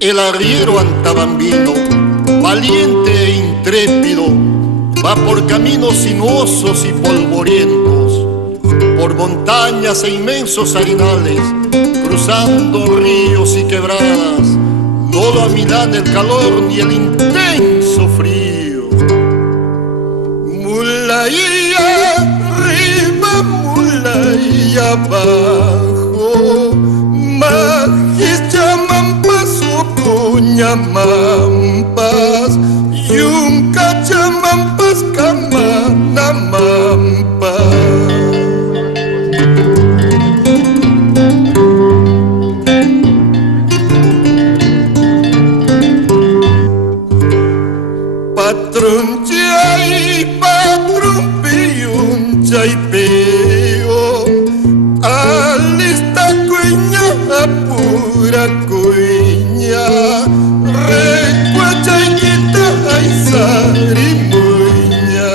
El arriero antabambino, valiente e intrépido, va por caminos sinuosos y polvorientos, por montañas e inmensos arenales, cruzando ríos y quebradas. No lo amilan el calor ni el intenso frío. Mulaya arriba, mulaya abajo, magis chamampas, ucuñamampas, yunca chamampas, camanamampas. Patrón chay, patrón piyun chay peo, alista cuña, apura cuña, recua chayquita, ay sarimuña.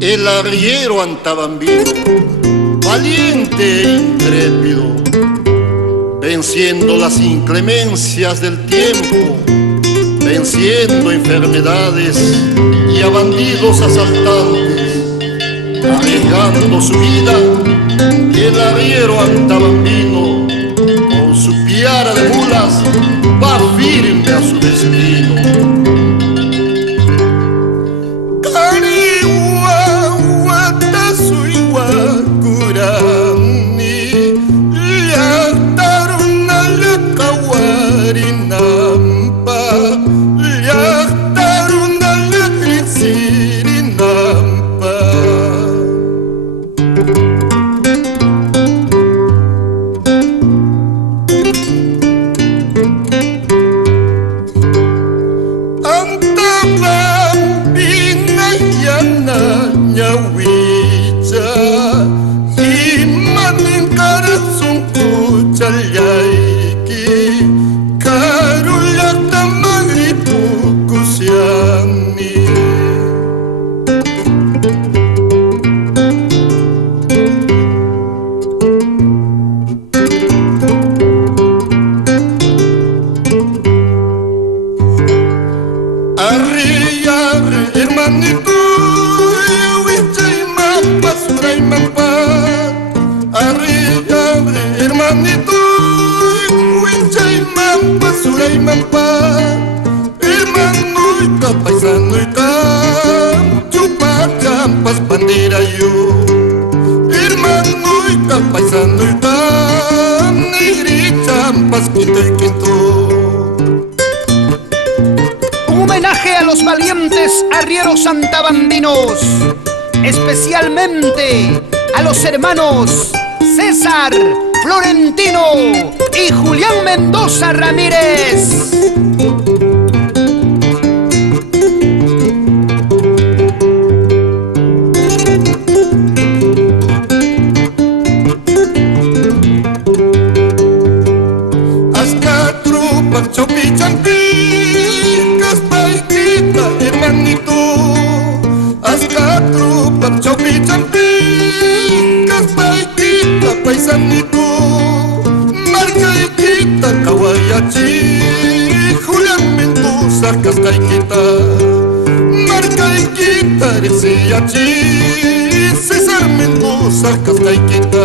El arriero antabambino, valiente e intrépido, venciendo las inclemencias del tiempo, venciendo enfermedades y a bandidos asaltantes, arriesgando su vida. El arriero antabambino, con su piara de mulas, va firme a su destino. Hermanito, hermanito, hermano y paisano y chupa champas bandera yo, hermano y paisano y negri champas quito y quito. Un homenaje a los valientes arrieros antabambinos, especialmente a los hermanos César, Florentino y Julián Mendoza Ramírez. Hasta trupa, chopi, champi, caspaikita, hermanito. Hasta trupa, chopi, champi, caspaikita, paisanito. Marcaikita, kawayachi, Julián Mendoza, cascaikita. Marcaikita, resiachi, César Mendoza, cascaikita.